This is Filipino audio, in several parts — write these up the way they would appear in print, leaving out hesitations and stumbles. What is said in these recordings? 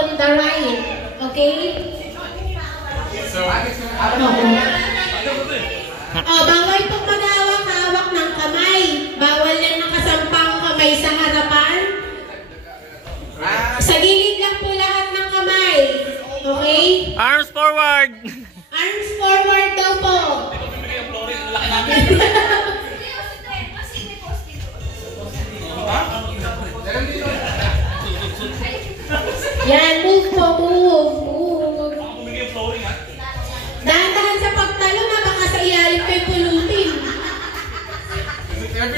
on the right. Okay? So, bawal pong mag-hawak-hawak ng kamay. Bawal lang nakasampang kamay sa harapan. Sa gilid lang po lahat ng kamay. Okay? Arms forward! Arms forward daw po. Yan, move po, move. Dahan-dahan sa pagtalo na baka sa ilalim kayo pulutin.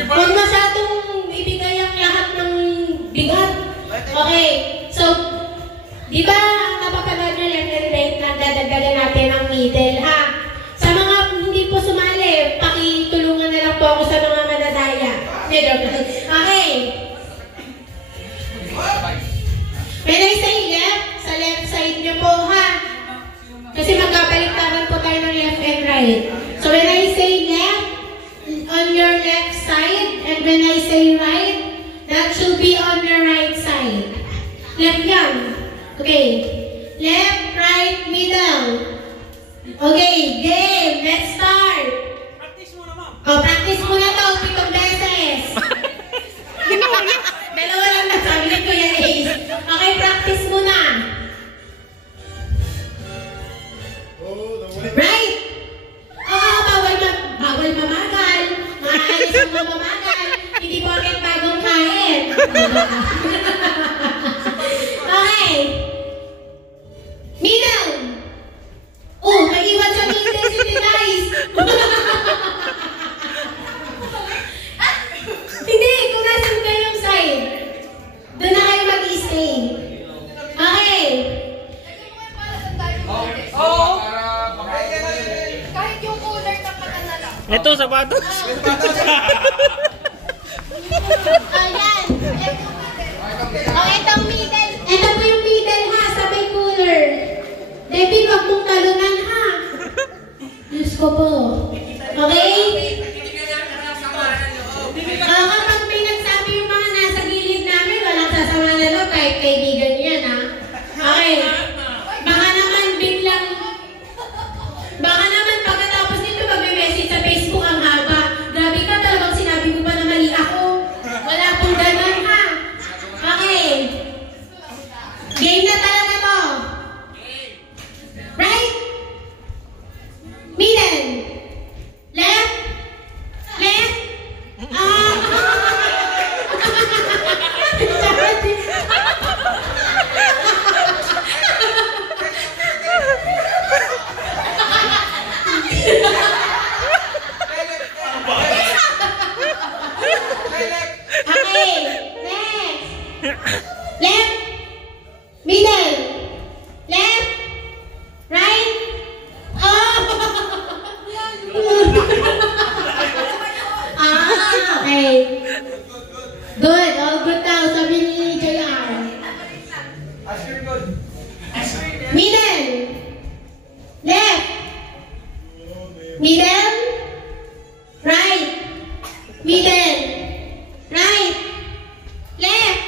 Huwag masyadong ibigay ang lahat ng bigat. Okay, so, di ba ang napapanood nyo lang relate na dadagdagan natin ang middle, ha? Sa mga hindi po sumali, pakitulungan na lang po ako sa mga manadaya. Okay. When I say left, sa left side nyo po, ha? Kasi magkabaliktaran po tayo ng left and right. So when I say left, on your left side, and when I say right, that should be on your right side. Left yan. Okay. Left, right, middle. Okay, game. Let's start. Practice muna, ma'am. Practice muna to. 7 beses. Dalawa lang na sabi ni Kuya Ace. Okay, practice muna. Right? Bawal mamagal. Maalis ang mamagal. Hindi po agad bagong kain. Okay. Middle. May iwan sa middle si Denise. Hindi, kung nasan kayong side, doon na kayo mag-i-stay. Okay. Kahit yung cooler na patana lang. Ito, sapatos. Ayan. Itong middle. Ito po yung middle, ha, sabay cooler. Debbie, wag mong talunan, ha. Diyos ko po. Okay? Kapag may nagsabi yung mga nasa gilid namin, walang sasama na loob, kahit kaibigan yan, ha. Okay. Baka naman pagkatapos nito magme-message sa Facebook ang haba. Grabe ka, talagang sinabi ko pa na mali ako. Wala pong ganun, ha. Okay. Game na talaga to. Right? Middle. Left. Left. Okay, next. Left, middle, left, right. Okay. Good, all good daw, sabi ni JR. Middle, left, middle, right, middle, right, left.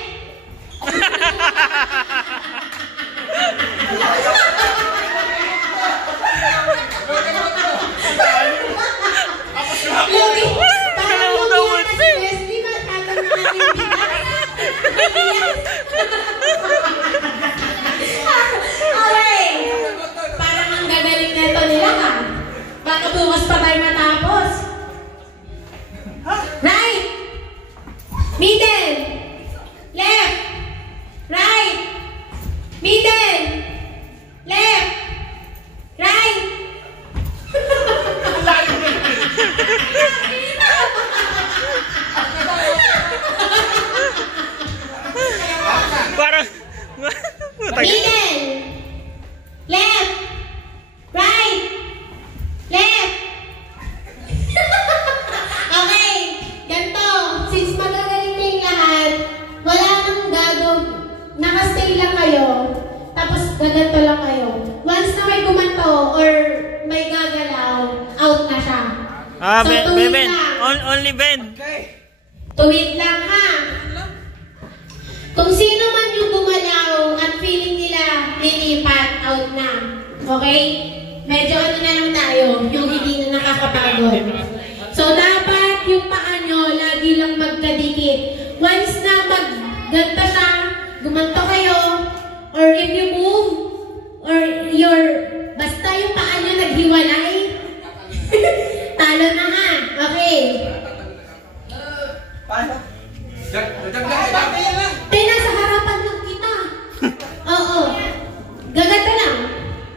Parang ang gagaling na ito nila, ha? Baka bukas pa tayo matapos. Right, middle, left, right, middle, left, right. Parang... Middle, left, right, left. Okay, ganito. Since magagaling na yung lahat, wala nang gagawin. Nakastay lang kayo. Tapos gaganto lang kayo. Once na may gumanto or may gagalaw, out na siya. So, tuwid Ben. lang. Only Ben. Tuwid lang, ha? Kung sino man yung gumalaw at feeling nila Okay? Medyo ano na lang tayo, yung hindi na nakakapagod. So, dapat yung paa nyo, lagi lang magkadikit. Once na magganta siya, gumanto kayo, or if you move, or basta yung paa nyo naghiwalay, talo na ha. Okay. Paano? Tina, sa harapan lang kita. Oo. Gaganda lang.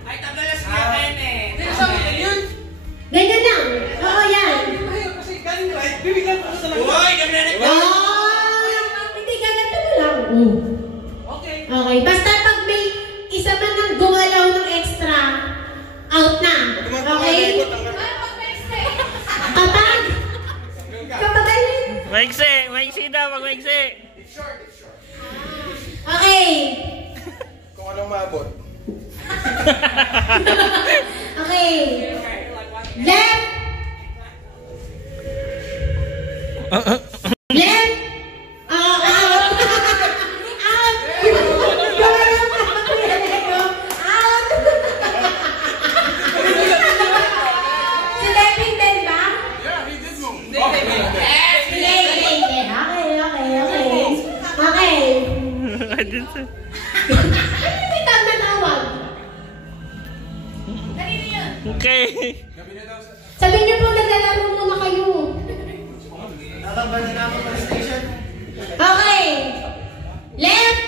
Ay, tagalas ka rin eh. Ganyan lang. Oo, yan. Uy, kami na Hindi, gaganda mo lang. Okay. Basta pag may isa man ng gumalaw ng extra, out na. Okay? Kapag alin? Maiksi daw, pag maiksi. Okay. Kung anong maabot. Okay. Left. Left. Out. Out. Sleeping din ba? Yeah, he did move. Okay. I didn't say. Ano yung tama tawag? Okay. Sabi niyo po, naglalaro muna kayo. Okay. Left.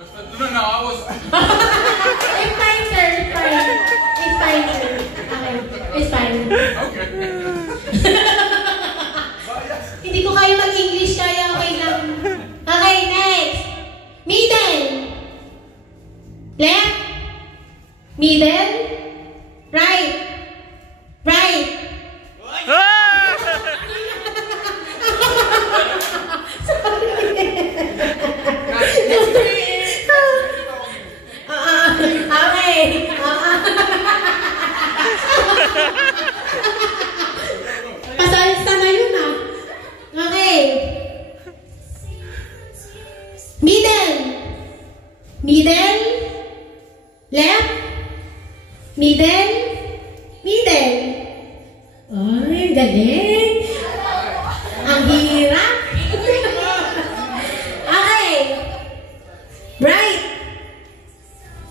Basta doon na, I was... It's fine, sir. It's fine. It's fine, sir. Okay. It's fine. Okay. Hindi ko kayo mag-English, kaya okay lang. Okay, next. Middle. Left. Middle. Right. Right. Ah! Okay. Pasalista na yun ah. Okay. Middle. Middle. Left. Middle. Middle. Ay, galing. Ang hirap. Okay. Right.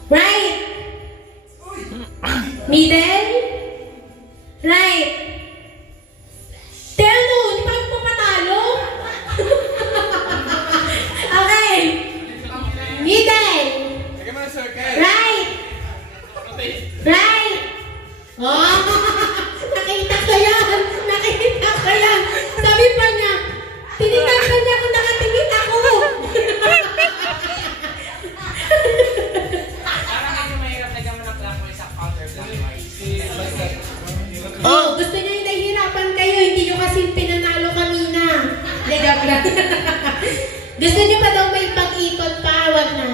Right. Middle. Right. Tell mo, di pa ako papatalo? Okay. Middle. Sige mo na, sir, Ken. Right. Right. Oh, nakita ko yan. Nakita ko yan. Sabi pa niya, tinignan pa niya kung nakatingin ako. Parang medyo mahirap na gano'n ang clockwise sa counterclockwise. Oh, gusto niya yung nahihirapan kayo. Hindi nyo kasi pinanalo kanina. Hindi, joke lang. Gusto niyo pa daw may pag-ikot pa. Wag na.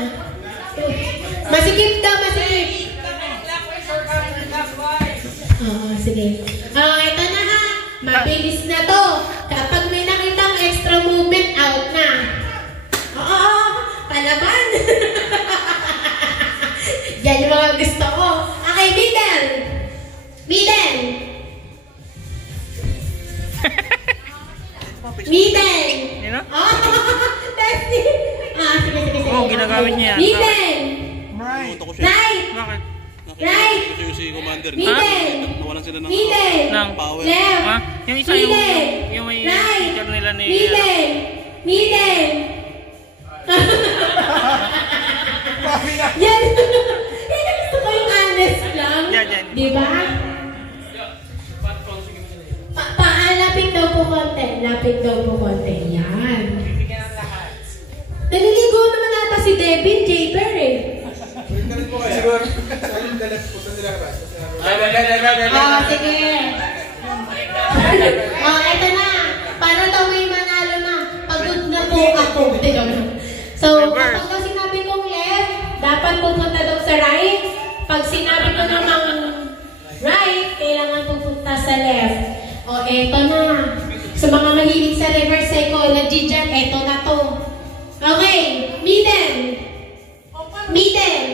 Masikip daw, masikip. Clockwise or counterclockwise? Oo, sige. Oh, eto na ha. Mabilis na to. Kapag may nakitang extra movement, out na. Oo, palaban. Yan yung mga gusto ko. Okay, middle. Middle. Middle. You know? Oh, that's it. Sige. Oo, ginagamit niya yan. Middle. Right. Right. Bakit? Right. Kasi yung si Commander, Middle. nawalan sila ng Middle. Nang power. Left. Ha? Yung isa Middle. yung may Right. teacher nila ni... Middle. Middle. Yan. Yan ang gusto ko yung honest lang. Yan. Di ba? Lapit daw po konti. Lapit daw po konti. Yan. Naliligo naman nata si Devin Jaber eh. Ganun po kayo. Siguro, sorry, dalat po sa nila ba? Oh, sige. Oh, eto na. Para daw may manalo na. Pagod na po ako. So, kapag daw sinabi kong left, dapat pupunta daw sa right. Pag sinabi ko namang right, kailangan pupunta sa left. O, eto na. Sa mga mahilig sa reverse psychology dyan, eto na to. Okay, middle. Middle.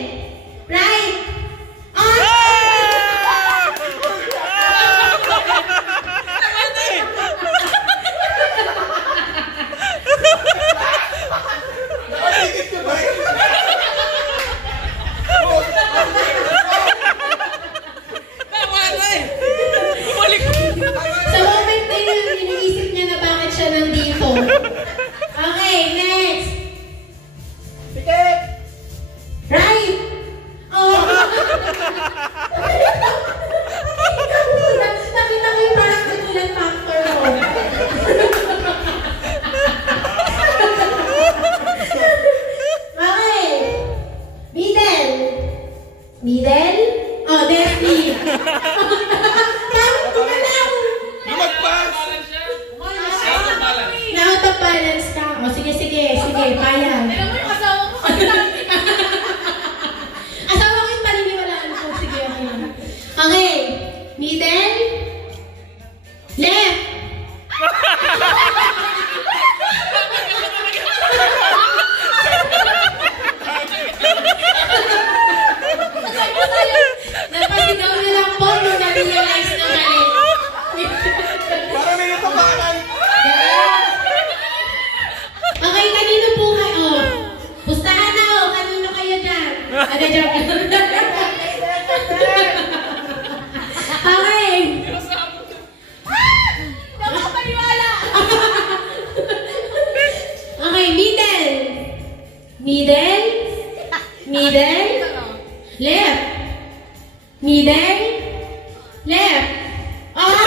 Right. Ay! Ano, joke. Okay. Nakakapaniwala! Okay, middle. Middle. Middle. Left. Middle. Left. Oh!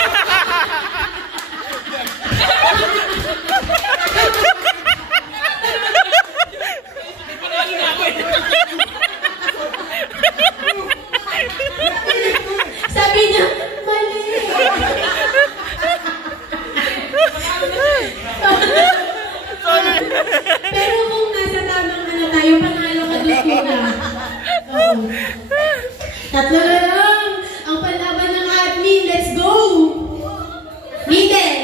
Sabi niya, mali. Pero kung nasa tamang ano tayo, panalo ka doon muna. Oo. Tatlo na lang. Ang panlaban ng admin. Let's go! Middle.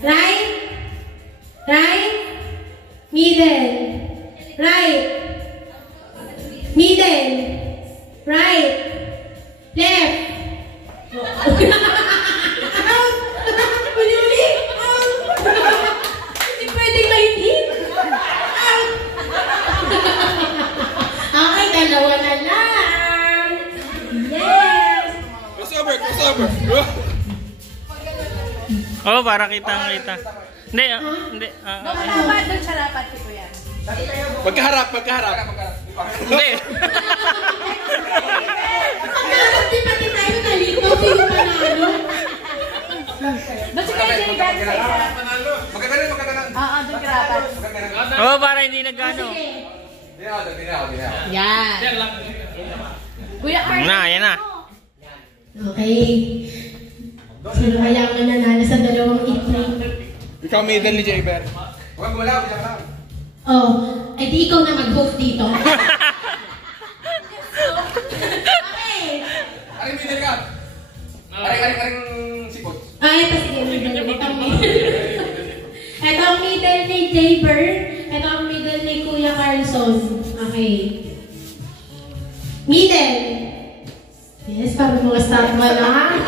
Right. Right. Middle. Right. Middle. Right. Left. Out. Uli-uli. Out. Hindi pwedeng mainit. Out. Okay, dalawa na lang. Yes. Crossover, crossover. Oh, para kita. Hindi, hindi. Dapat doon siya dapat ko yan. Magkaharap, magkaharap. Hindi. Pagkarap din pati tayo nalito. Sino panalo? Doon si Kaya Jay Garcia. Magkaganon, magkaganon. Doon ka dapat. Oh, para hindi nagano. Sige. Yan. Kuya Carl. Yan na. Okay. Sino kaya ang nanalo sa dalawang eating? Ikaw middle ni Jaber. Huwag mo lang, huwag lang. Oh, edi ikaw na mag-host dito. Okay. Aring middle ka. Aring sipot. Ito sige, middle. Ito ang middle ni Jaber. Ito ang middle ni Kuya Carlson. Okay. Middle. Yes, para mga start mo lang.